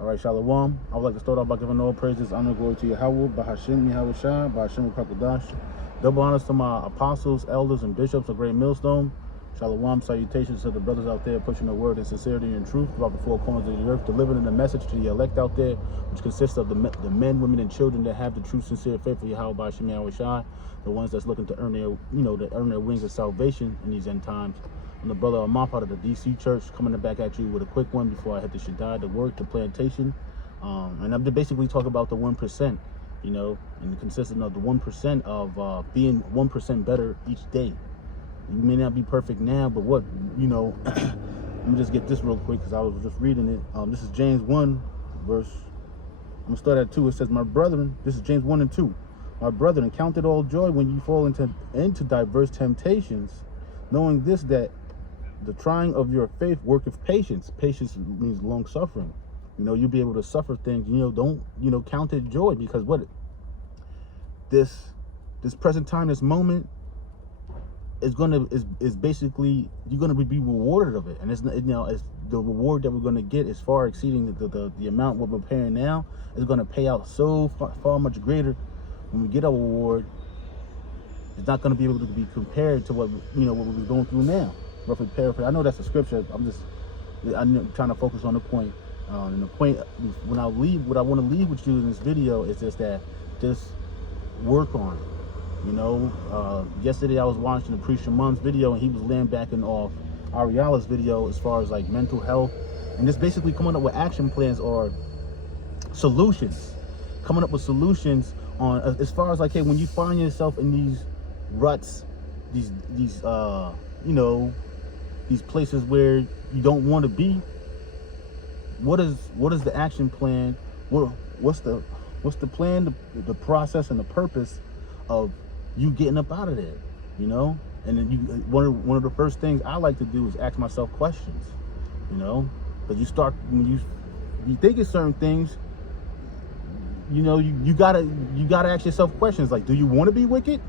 All right, Shalom. I would like to start off by giving all praises, honor, and glory to Yahweh, Bahashim, Yahweh Shai, Bahashim, Kakadash. Double honors to my apostles, elders, and bishops of Great Millstone. Shalom, salutations to the brothers out there pushing the word in sincerity and truth throughout the four corners of the earth, delivering the message to the elect out there, which consists of the men, women, and children that have the true, sincere faith of Yahweh, Bahashim, Yahweh Shai, the ones that's looking to earn their, to earn their wings of salvation in these end times. I'm the brother Amaf out of the DC Church, coming back at you with a quick one before I hit the Shaddai, the work, the plantation. And I'm basically talking about the 1%, and consisting of the 1% of being 1% better each day. You may not be perfect now, but what, let me just get this real quick because I was just reading it. This is James 1, verse, I'm going to start at 2. It says, my brethren, this is James 1 and 2. My brethren, count it all joy when you fall into diverse temptations, knowing this, that the trying of your faith worketh patience. Patience means long suffering. You'll be able to suffer things. Don't count it joy, because what this present time, this moment is basically, you're gonna be rewarded of it, and it's it's the reward that we're gonna get is far exceeding the amount we're preparing now. Is gonna pay out so far much greater when we get our reward. It's not gonna be able to be compared to what what we're going through now. Roughly paraphrase. I know that's a scripture. I'm trying to focus on the point. And the point, what I want to leave with you in this video is just that, just work on it. Yesterday I was watching the Priest Shaman's video, and he was laying back and off Ariala's video as far as like mental health, and just basically coming up with action plans or solutions, coming up with solutions on as far as like, hey, when you find yourself in these ruts, these these places where you don't want to be, what is the action plan? What's the plan, the process, and the purpose of you getting up out of there? And then one of the first things I like to do is ask myself questions. Because you start, when you think of certain things, you gotta ask yourself questions like, do you want to be wicked?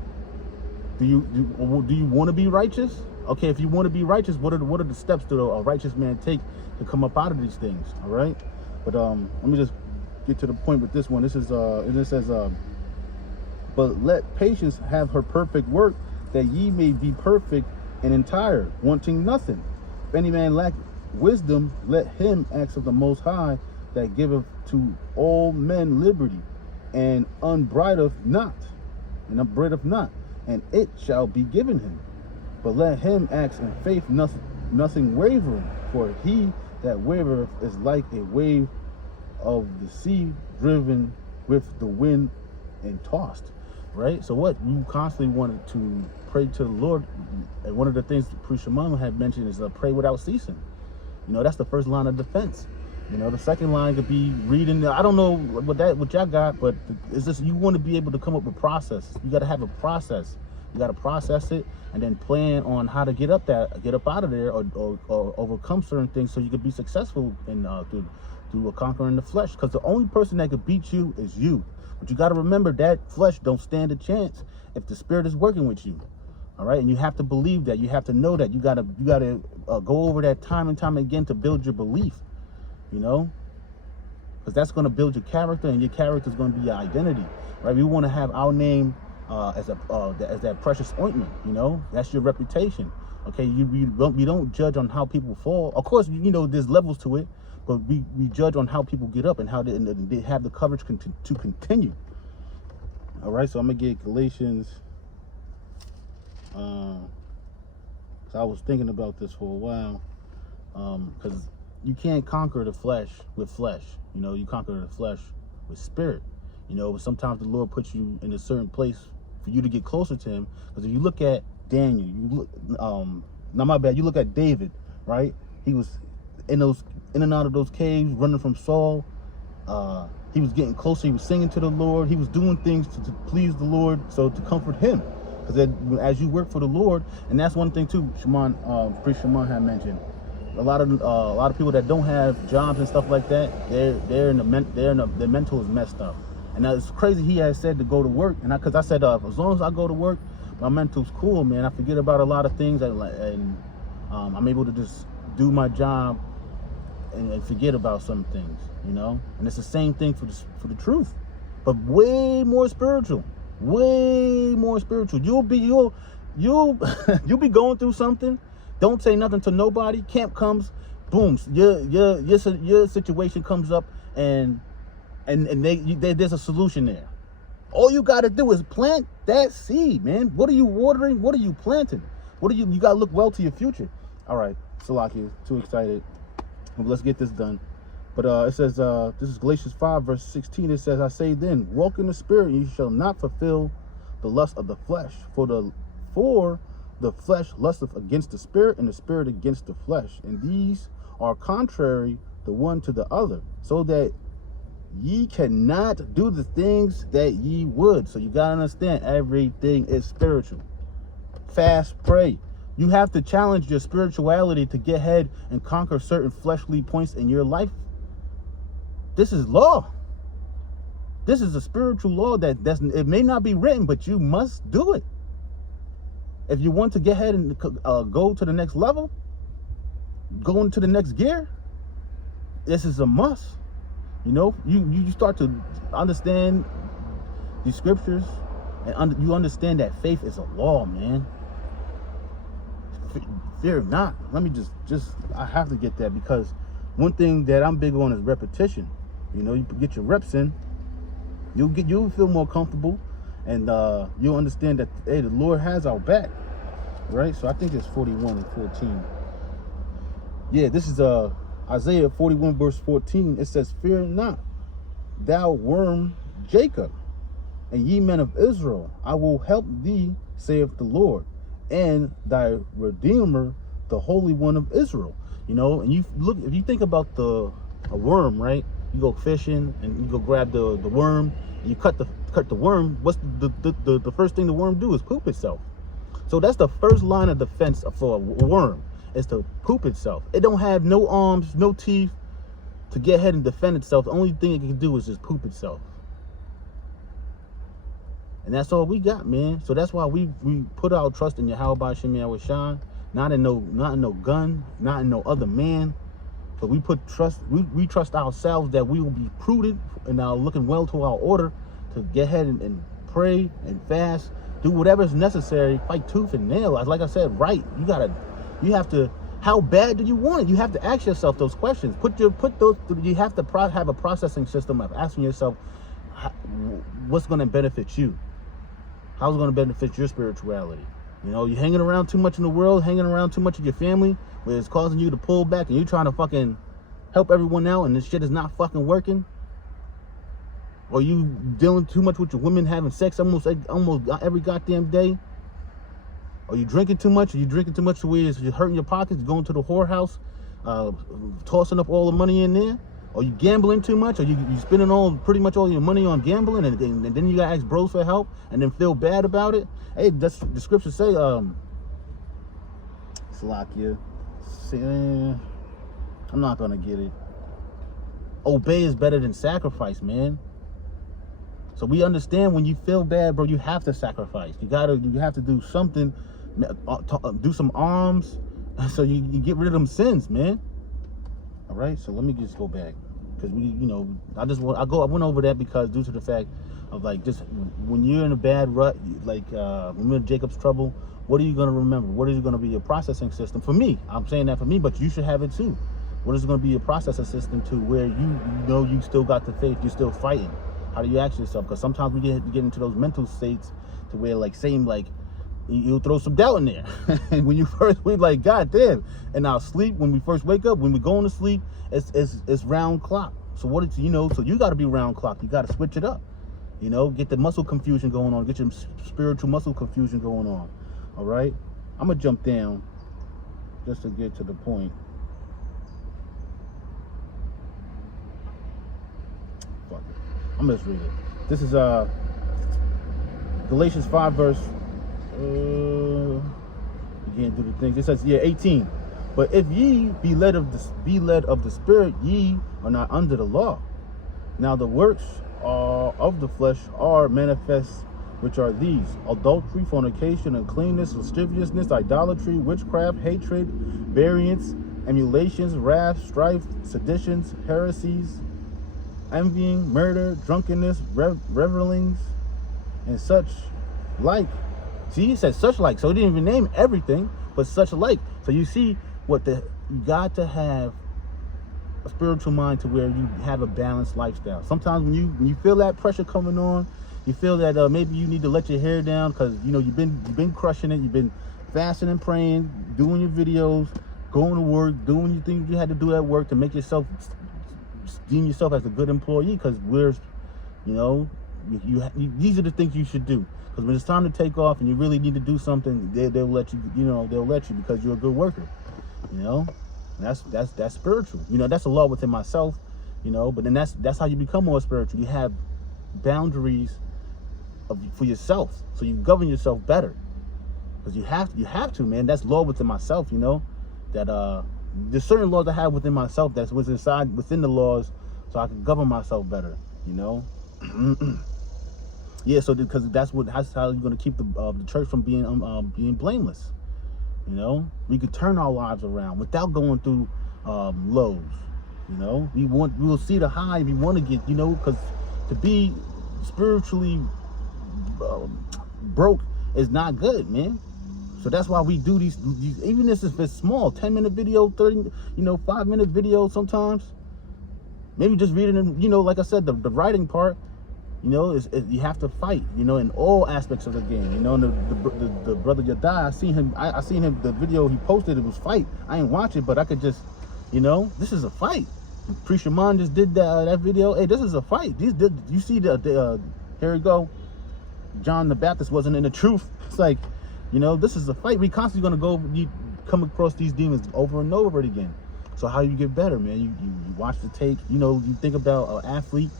Do you want to be righteous? Okay, if you want to be righteous, what are the steps that a righteous man take to come up out of these things? All right, but let me just get to the point with this one. This is and it says, but let patience have her perfect work, that ye may be perfect and entire, wanting nothing. If any man lack wisdom, let him ask of the Most High, that giveth to all men liberty, and upbraideth not, and it shall be given him. But let him ask in faith, nothing wavering. For he that wavereth is like a wave of the sea, driven with the wind and tossed. Right? So what you constantly wanted to pray to the Lord, and one of the things Priest Shaman had mentioned is pray without ceasing. That's the first line of defense. The second line could be reading. I don't know what y'all got, but it's just, you want to be able to come up with process. You got to have a process. You got to process it and then plan on how to get up out of there, or overcome certain things, so you could be successful in through conquering the flesh. Because the only person that could beat you is you. But you got to remember that flesh don't stand a chance if the Spirit is working with you. All right, and you have to believe that. You have to know that. You gotta go over that time and time again to build your belief. Because that's going to build your character, and your character is going to be your identity. Right? We want to have our name as that precious ointment. That's your reputation. Okay, we don't judge on how people fall. Of course, there's levels to it, but we judge on how people get up and how they have the courage to continue. All right, so I'm gonna get Galatians. So I was thinking about this for a while, because you can't conquer the flesh with flesh. You conquer the flesh with spirit. Sometimes the Lord puts you in a certain place for you to get closer to him. Because if you look at Daniel, you look at David, right? He was in and out of those caves, running from Saul. He was getting closer. He was singing to the Lord. He was doing things to please the Lord, so to comfort him. Because as you work for the Lord, and that's one thing too, Priest Shaman had mentioned. A lot of people that don't have jobs and stuff like that, their mental is messed up. And it's crazy. He had said to go to work, and because I said, as long as I go to work, my mental's cool, man. I forget about a lot of things, and I'm able to just do my job and forget about some things, you know. And it's the same thing for the truth, but way more spiritual, way more spiritual. You'll you'll be going through something. Don't say nothing to nobody. Camp comes, boom. Your situation comes up, and there's a solution there. All you got to do is plant that seed, man. What are you watering? What are you planting? You got to look well to your future. All right, Salakia, too excited. Let's get this done. But it says, this is Galatians 5, verse 16. It says, I say then, walk in the spirit, and you shall not fulfill the lust of the flesh. For the flesh lusteth against the spirit, and the spirit against the flesh. And these are contrary the one to the other, so that ye cannot do the things that ye would. So you got to understand, everything is spiritual. Fast, pray. You have to challenge your spirituality to get ahead and conquer certain fleshly points in your life. This is law. This is a spiritual law it may not be written, but you must do it. If you want to get ahead and go to the next level, go into the next gear, this is a must. You know, you start to understand these scriptures, and you understand that faith is a law, man. Fear not. Let me just I have to get that, because one thing that I'm big on is repetition. You know, you get your reps in, you'll feel more comfortable, and you'll understand that, hey, the Lord has our back, right? So I think it's 41 and 14. Yeah, this is Isaiah 41 verse 14. It says, fear not, thou worm Jacob, and ye men of Israel, I will help thee, saith the Lord, and thy Redeemer, the Holy One of Israel. You know, and you look, if you think about a worm, right? You go fishing and you go grab the worm, and you cut the worm. What's the first thing the worm do is poop itself. So that's the first line of defense for a worm, is to poop itself. It don't have no arms, no teeth to get ahead and defend itself. The only thing it can do is just poop itself. And that's all we got, man. So that's why we put our trust in Yahweh Shem Yahushua, not in no gun, not in no other man, but we trust ourselves that we will be prudent and looking well to our order to get ahead and pray and fast, do whatever is necessary, fight tooth and nail. Like I said, right? You have to. How bad do you want it? You have to ask yourself those questions. You have to have a processing system of asking yourself, what's going to benefit you? How's it going to benefit your spirituality? You know, you're hanging around too much in the world, hanging around too much of your family, where it's causing you to pull back, and you're trying to fucking help everyone out, and this shit is not fucking working. Or you dealing too much with your women, having sex almost every goddamn day. Or you drinking too much, to where you're hurting your pockets, going to the whorehouse, tossing up all the money in there. Or you gambling too much, or you spending pretty much all your money on gambling, and then you gotta ask bros for help and then feel bad about it. Hey, that's the scriptures say, Salakia, I'm not gonna get it. Obey is better than sacrifice, man. So we understand when you feel bad, bro, you have to sacrifice. You have to do something, do some alms, so you get rid of them sins, man. All right, so let me just go back, because I went over that because due to the fact of, like, just when you're in a bad rut, like when you're in Jacob's trouble, what are you going to remember? What is going to be your processing system? For me, I'm saying that for me, but you should have it too. What is going to be your processing system to where you know you still got the faith, you're still fighting? How do you ask yourself? Because sometimes we get into those mental states to where, like, saying, like, you'll throw some doubt in there. And when you first, we like, God damn. And our sleep, when we first wake up, when we're going to sleep, it's round clock. So what it's, so you got to be round clock. You got to switch it up. Get the muscle confusion going on. Get your spiritual muscle confusion going on. All right? I'm going to jump down just to get to the point. Fuck it. I'm going to just read it. This is Galatians 5 verse... you can't do the things. It says, 18. But if ye be led of the Spirit, ye are not under the law. Now the works of the flesh are manifest, which are these: adultery, fornication, uncleanness, lasciviousness, idolatry, witchcraft, hatred, variance, emulations, wrath, strife, seditions, heresies, envying, murder, drunkenness, revelings, and such like. See, he said such like, so he didn't even name everything, but such like. So you see you got to have a spiritual mind to where you have a balanced lifestyle. Sometimes when you feel that pressure coming on, you feel that maybe you need to let your hair down because you've been crushing it, you've been fasting and praying, doing your videos, going to work, doing your things you had to do at work to make yourself deem yourself as a good employee. Because these are the things you should do. Because when it's time to take off and you really need to do something, they'll let you. They'll let you because you're a good worker. That's spiritual. That's a law within myself. But then that's how you become more spiritual. You have boundaries for yourself, so you govern yourself better. Because you have to, man. That's law within myself. That there's certain laws I have within myself that's within the laws, so I can govern myself better. Yeah. So because that's how you're gonna keep the church from being blameless. We could turn our lives around without going through lows. We will see the high we want to get. Because to be spiritually broke is not good, man. So that's why we do these even if it's small, 10-minute video, 30, 5-minute video sometimes. Maybe just reading them, like I said, the writing part, you have to fight, in all aspects of the game. And the brother Yadai, I seen him, the video he posted, it was fight. I ain't watch it, but I could just, this is a fight. Priest Shimon just did that video. Hey, this is a fight. You see here we go. John the Baptist wasn't in the truth. It's like, this is a fight. We constantly gonna come across these demons over and over again. So how you get better, man? You watch the tape. You think about an athlete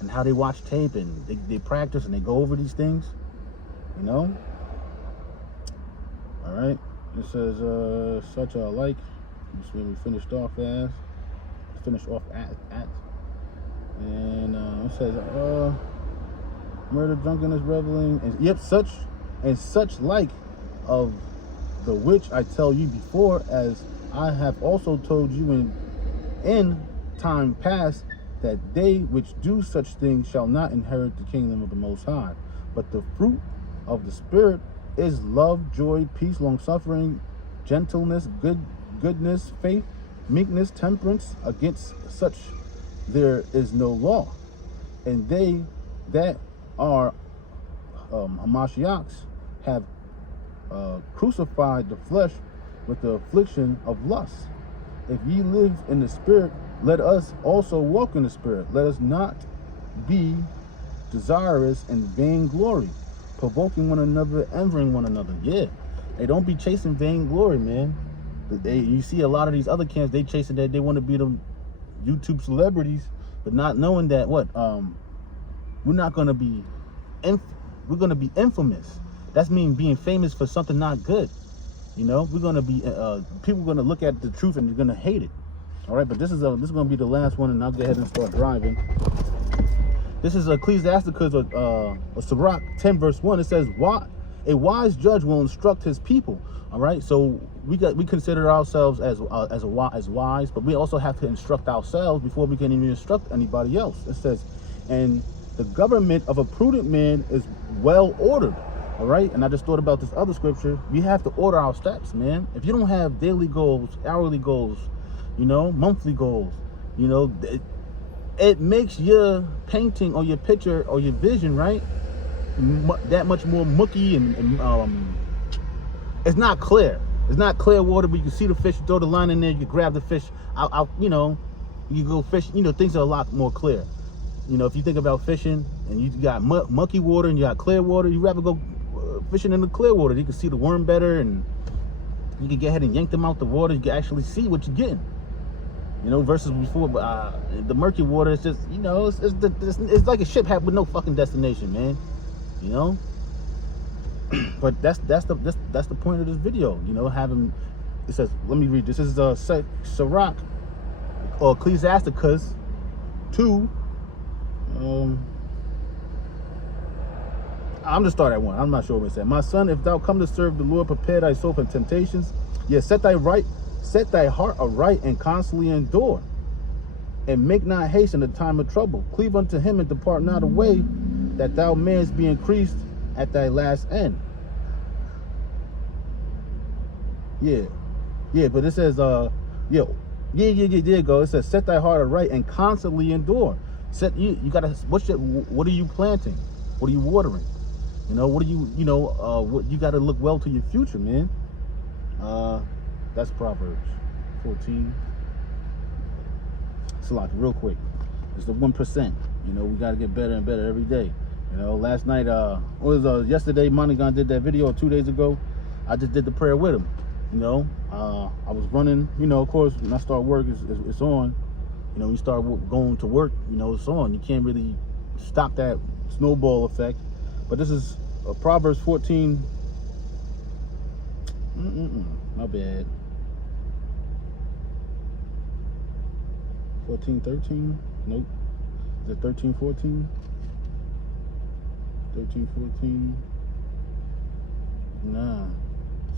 and how they watch tape and they practice and they go over these things. All right. It says such a like. This is where we finished off at. And it says murder, drunkenness, reveling, and yep, such like of the which I tell you before, as I have also told you in time past, that they which do such things shall not inherit the kingdom of the Most High. But the fruit of the Spirit is love, joy, peace, long-suffering, gentleness, goodness, faith, meekness, temperance. Against such there is no law. And they that are Hamashiachs have crucified the flesh with the affliction of lust. If ye live in the Spirit, let us also walk in the Spirit. Let us not be desirous in vainglory, provoking one another, envying one another. Yeah. Hey, don't be chasing vainglory, man. You see a lot of these other camps, they chasing that they want to be them YouTube celebrities, but not knowing that we're not going to be we're going to be infamous. That's mean being famous for something not good. We're going to be people are going to look at the truth and they're going to hate it. All right, but this is going to be the last one, and I'll go ahead and start driving. This is Ecclesiasticus Sirach 10 verse 1. It says, a wise judge will instruct his people. All right, so we consider ourselves as wise, but we also have to instruct ourselves before we can even instruct anybody else. It says, and the government of a prudent man is well ordered. All right, and I just thought about this other scripture. We have to order our steps, man. If you don't have daily goals, hourly goals, monthly goals, it makes your painting or your picture or your vision, right, that much more mucky and it's not clear. It's not clear water, but you can see the fish, you throw the line in there, you can grab the fish out, you go fish, things are a lot more clear. If you think about fishing and you got mucky water and you got clear water, you rather go fishing in the clear water. You can see the worm better and you can get ahead and yank them out the water. You can actually see what you're getting. Versus before, the murky water is just, it's like a ship with no fucking destination, man. But that's the point of this video. Having, it says, let me read. This is Sirach or Ecclesiasticus 2. I'm just start at 1. I'm not sure what it said. My son, if thou come to serve the Lord, prepare thy soul for temptations. Yet set thy right Set thy heart aright and constantly endure, and make not haste in the time of trouble. Cleave unto him and depart not away, that thou mayest be increased at thy last end. Yeah, but it says, there you go. It says, set thy heart aright and constantly endure. You gotta, what are you planting? What are you watering? You know, what you gotta look well to your future, man. That's Proverbs 14. It's a lot, real quick. It's the 1%. You know, we gotta get better and better every day. You know, last night, yesterday, Moneygon did that video, 2 days ago. I just did the prayer with him. You know, I was running, you know, of course, when I start work, it's on. You know, when you start going to work, you know, it's on. You can't really stop that snowball effect. But this is Proverbs 14. My bad. 14:13. Nope. Is it 13:14? 13:14. Nah.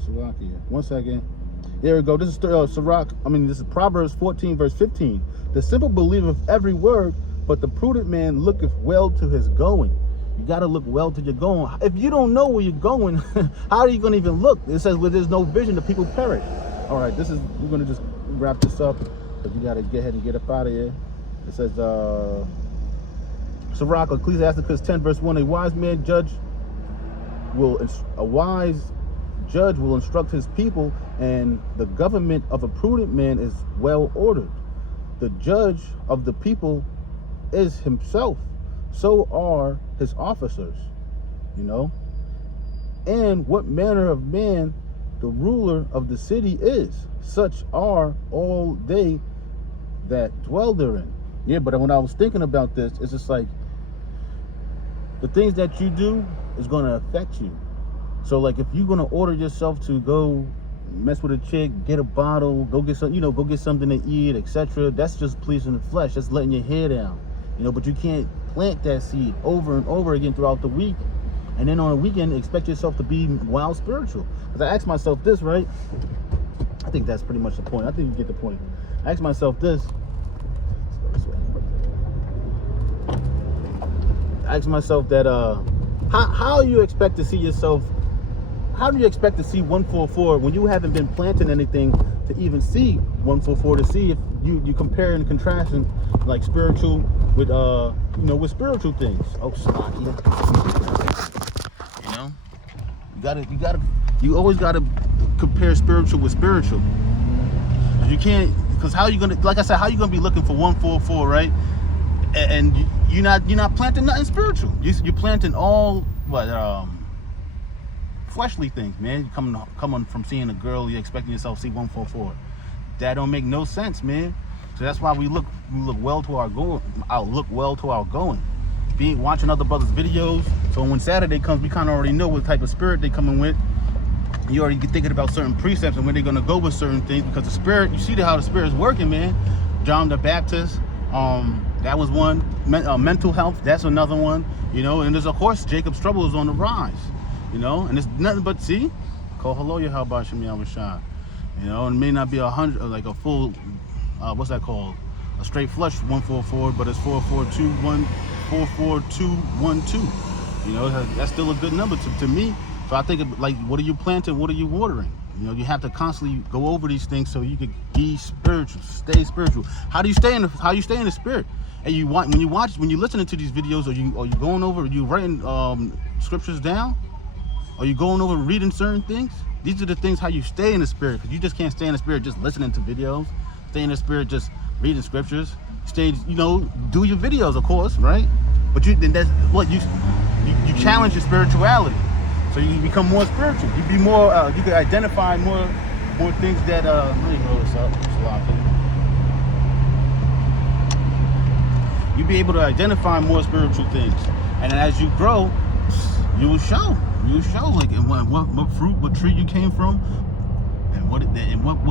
Salakia. 1 second. There we go. This is this is Proverbs 14, verse 15. The simple believeth every word, but the prudent man looketh well to his going. You got to look well to your going. If you don't know where you're going, how are you going to even look? It says, where there's no vision, the people perish. All right, we're going to just wrap this up, because we got to get ahead and get up out of here. It says, Sirach, Ecclesiasticus 10, verse 1, a wise judge will instruct his people, and the government of a prudent man is well ordered. The judge of the people is himself, so are his officers, you know. And what manner of man the ruler of the city is, such are all they that dwell therein. Yeah, but when I was thinking about this, it's just like, the things that you do is going to affect you. So like, if you're gonna order yourself to go mess with a chick, get a bottle, go get some, go get something to eat, etc., that's just pleasing the flesh. That's letting your hair down, but you can't plant that seed over and over again throughout the week, and then on a weekend expect yourself to be wild spiritual. Because I asked myself this, right? I think that's pretty much the point. I think you get the point. I asked myself this. I asked myself that how you expect to see yourself. How do you expect to see 144 when you haven't been planting anything to even see 144, to see if you compare and contrasting like spiritual with with spiritual things? Oh, Slocky. You always gotta compare spiritual with spiritual. You can't, because how you gonna, like I said, how you gonna be looking for 144, right? And you're not planting nothing spiritual. You're planting all fleshly things, man. You coming from seeing a girl, you're expecting yourself to see 144. That don't make no sense, man. So that's why we look well to our going. Watching other brothers' videos, so when Saturday comes, we kind of already know what type of spirit they coming with. You already thinking about certain precepts and when they're gonna go with certain things, because the spirit, you see how the spirit is working, man. John the Baptist, that was one. Mental health, that's another one. And there's, of course, Jacob's trouble is on the rise. And it's nothing but, see, call hello Yahweh Shem Yahushua. And it may not be 100, like a full, what's that called? A straight flush 144, but it's 44212. That's still a good number to me. So I think, like, what are you planting? What are you watering? You have to constantly go over these things so you can be spiritual, stay spiritual. How do you stay in the spirit? And when you're listening to these videos, are you going over? Are you writing scriptures down? Are you going over reading certain things? These are the things how you stay in the spirit, because you just can't stay in the spirit just listening to videos. Stay in the spirit just reading scriptures. Stay, do your videos, of course, right? But you challenge your spirituality, so you become more spiritual. You be more. You can identify more things that. Let me roll this up. You be able to identify more spiritual things, and then as you grow, you will show. Like what fruit, what tree you came from, and what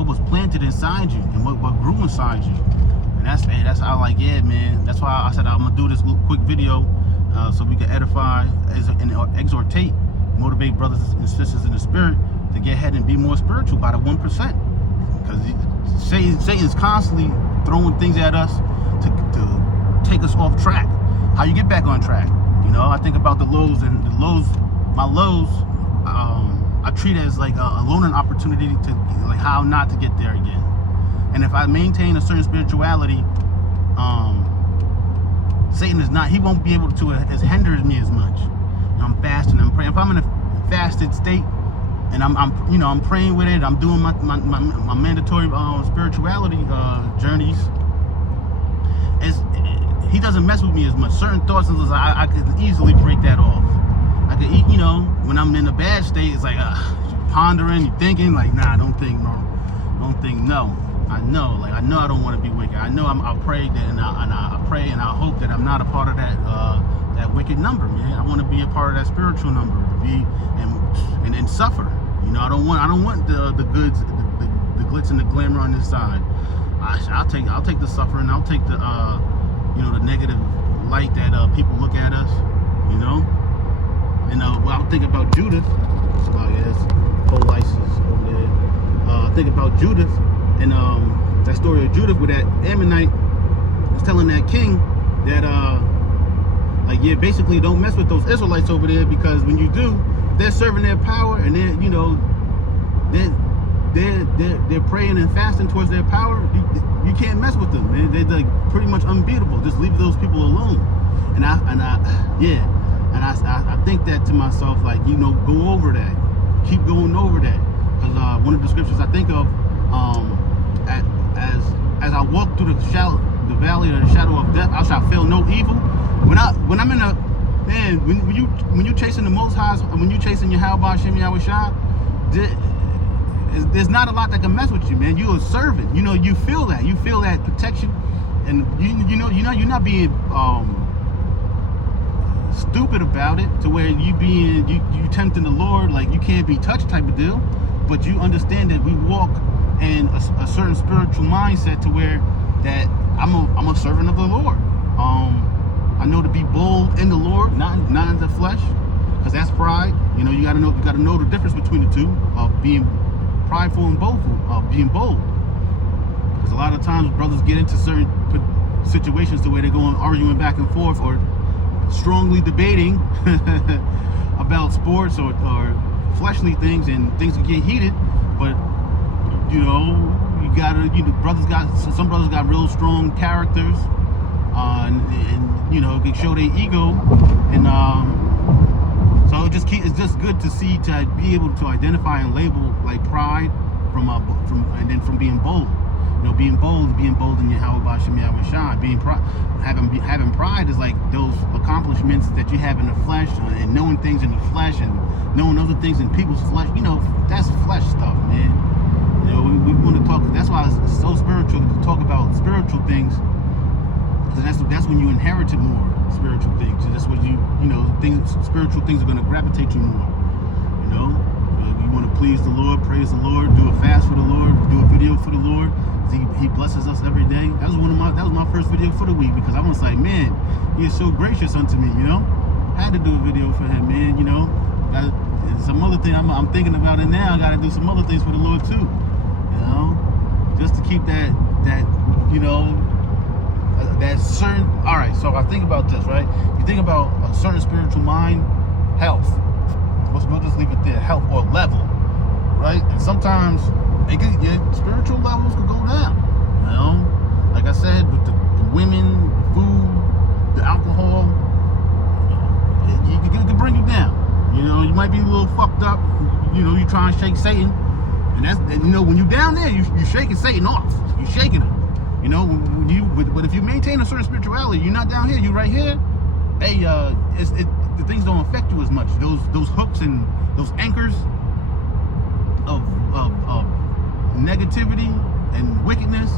was planted inside you, and what grew inside you. And that's how, like, yeah, man. That's why I said I'm gonna do this quick video, so we can edify and exhortate, motivate brothers and sisters in the spirit to get ahead and be more spiritual by the 1%. Because Satan's constantly throwing things at us to take us off track. How you get back on track? You know, I think about the lows, and my lows, I treat as like a learning opportunity to like how not to get there again. And if I maintain a certain spirituality, Satan he won't be able to hinder me as much. And I'm fasting, I'm praying. If I'm in a fasted state and I'm praying with it, I'm doing my mandatory spirituality journeys, he doesn't mess with me as much. Certain thoughts, I could easily break that off. I could eat, when I'm in a bad state, it's like pondering, you thinking, like, nah, don't think no. I know I don't want to be wicked. I know I pray that, and I pray and I hope that I'm not a part of that wicked number, man. I want to be a part of that spiritual number, to be and suffer. I don't want the goods, the glitz and the glamour on this side. I'll take the suffering. I'll take the the negative light that people look at us. And I'll think about Judith. Somebody has whole license over there. Think about Judith. And that story of Judith, with that Ammonite was telling that king that basically don't mess with those Israelites over there, because when you do, they're serving their power, and they're praying and fasting towards their power. You can't mess with them. They're like pretty much unbeatable. Just leave those people alone. And I think that to myself, like, go over that, keep going over that, because one of the scriptures I think of, as I walk through the valley of the shadow of death, I shall feel no evil. When I'm in a man, when you chasing the Most High, when you chasing your Yahweh Shem Yahweh Shai, there's not a lot that can mess with you, man. You're a servant. You feel that. You feel that protection, and you're not being stupid about it, to where you tempting the Lord like you can't be touched type of deal. But you understand that we walk in a certain spiritual mindset, to where that I'm a servant of the Lord. I know to be bold in the Lord, not in the flesh, because that's pride. You gotta know the difference between the two, of being prideful and boastful, being bold. Because a lot of times brothers get into certain situations to where they're going arguing back and forth, or strongly debating about sports or fleshly things, and things can get heated. But some brothers got real strong characters, and can show their ego, and so it's just good to see, to be able to identify and label like pride from being bold. Being bold in Yahweh Shem Yahweh Shai. Having pride is like those accomplishments that you have in the flesh, and knowing things in the flesh, and knowing other things in people's flesh. That's flesh stuff, man. We want to talk. That's why it's so spiritual to talk about spiritual things, because that's when you inherited more spiritual things, and that's when spiritual things are going to gravitate you more. You want to please the Lord, praise the Lord, do a fast for the Lord, do a video for the Lord. He blesses us every day. That was my first video for the week, because I was like, man, he is so gracious unto me. Had to do a video for him, man. Got some other thing I'm thinking about it now. I got to do some other things for the Lord too. Just to keep that certain. All right, so I think about this, right? You think about a certain spiritual mind, health. We'll just leave it there, health or level, right? And sometimes your spiritual levels could go down. Like I said, with the women, food, the alcohol, it can bring you down. You might be a little fucked up. You try and shake Satan, and when you down there, you shaking Satan off. You shaking him. But if you maintain a certain spirituality, you're not down here. You right here. Hey, the things don't affect you as much. Those hooks and those anchors of negativity and wickedness,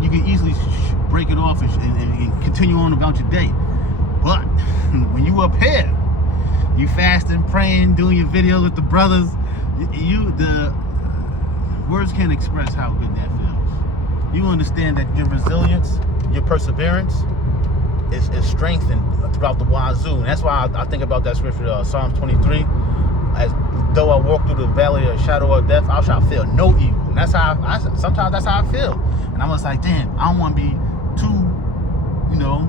you can easily break it off and continue on about your day. But when you up here, you fasting, praying, doing your videos with the brothers, the words can't express how good that feels. You understand that your resilience, your perseverance is strengthened throughout the wazoo. And that's why I think about that scripture, Psalms 23. As though I walk through the valley of the shadow of death, I shall feel no evil. And that's how sometimes that's how I feel. And I'm just like, damn, I don't want to be too, you know,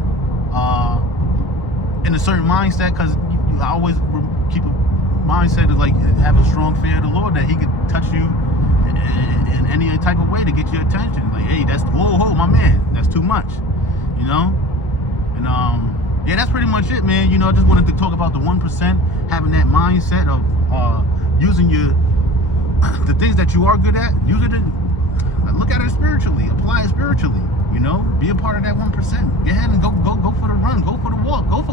in a certain mindset, because I always keep a mindset of like have a strong fear of the Lord, that He could touch you in any type of way to get your attention. Like, hey, that's whoa, my man, that's too much, you know. And yeah, that's pretty much it, man. You know, I just wanted to talk about the 1%, having that mindset of using the things that you are good at, use it. Look at it spiritually, apply it spiritually. You know, be a part of that 1%. Go ahead and go for the run, go for the walk, go.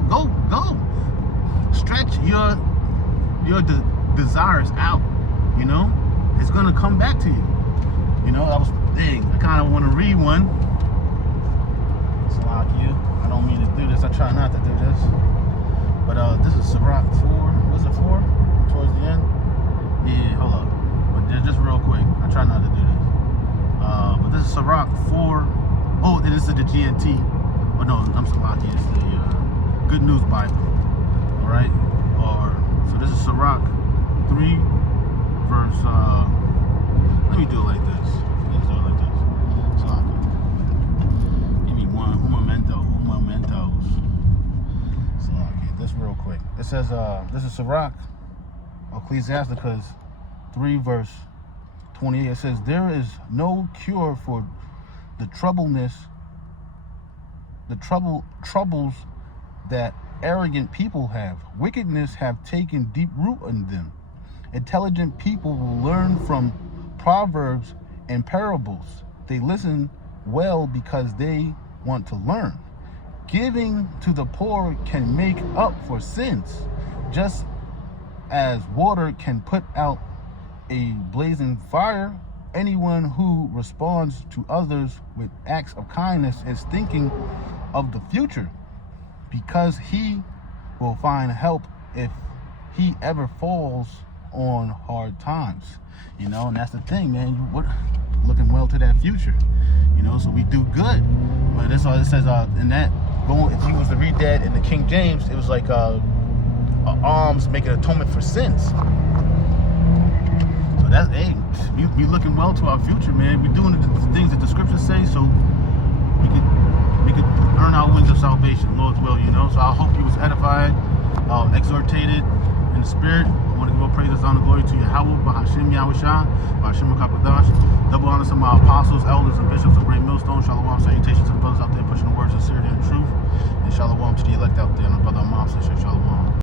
Stretch your desires out. You know, it's gonna come back to you. You know, I kind of want to read one. It's like I don't mean to do this. I try not to do this. But this is Sirach 4. What's it for? Towards the end. Yeah, hold up. But just real quick. I try not to do this. But this is Sirach 4. Oh, this is the GNT. Oh no, I'm Salaki. It's the Good News Bible. All right. So this is Sirach 3, verse. Let me do it like this. Let's do it like this. Salaki. Give me one mementos. Salaki. This real quick. It says this is Sirach, Ecclesiasticus 3, verse 28. It says, there is no cure for the troubles that arrogant people have. Wickedness have taken deep root in them. Intelligent people will learn from proverbs and parables. They listen well because they want to learn. Giving to the poor can make up for sins, just as water can put out a blazing fire. Anyone who responds to others with acts of kindness is thinking of the future, because he will find help if he ever falls on hard times. You know, and that's the thing, man. We're looking well to that future. You know, so we do good. But that's all it says in that. If you was to read that in the King James, it was like alms making atonement for sins. So that's, hey, we looking well to our future, man. We're doing the things that the scriptures say, so we could earn our wings of salvation, Lord's will, you know. So I hope you was edified, exhortated in the spirit. I want to give all praises, honor, glory to Yahweh, Bahashim Yahushua, Bahashim Kakadash. Double honor to my apostles, elders, and bishops of Great Millstone. Shalom, salutations to the brothers out there pushing the words of sincerity and truth. And shalom to the elect out there, and the brother Imam says shalom.